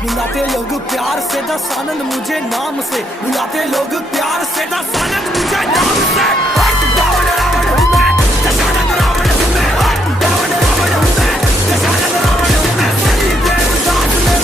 बुलाते लोग प्यार से दस आनंद मुझे नाम से, बुलाते लोग प्यार से दस आनंद मुझे नाम से। रावण रावण हूँ मैं, दशानंद रावण हूँ मैं। रावण रावण हूँ मैं, दशानंद रावण हूँ मैं। सही देवदास में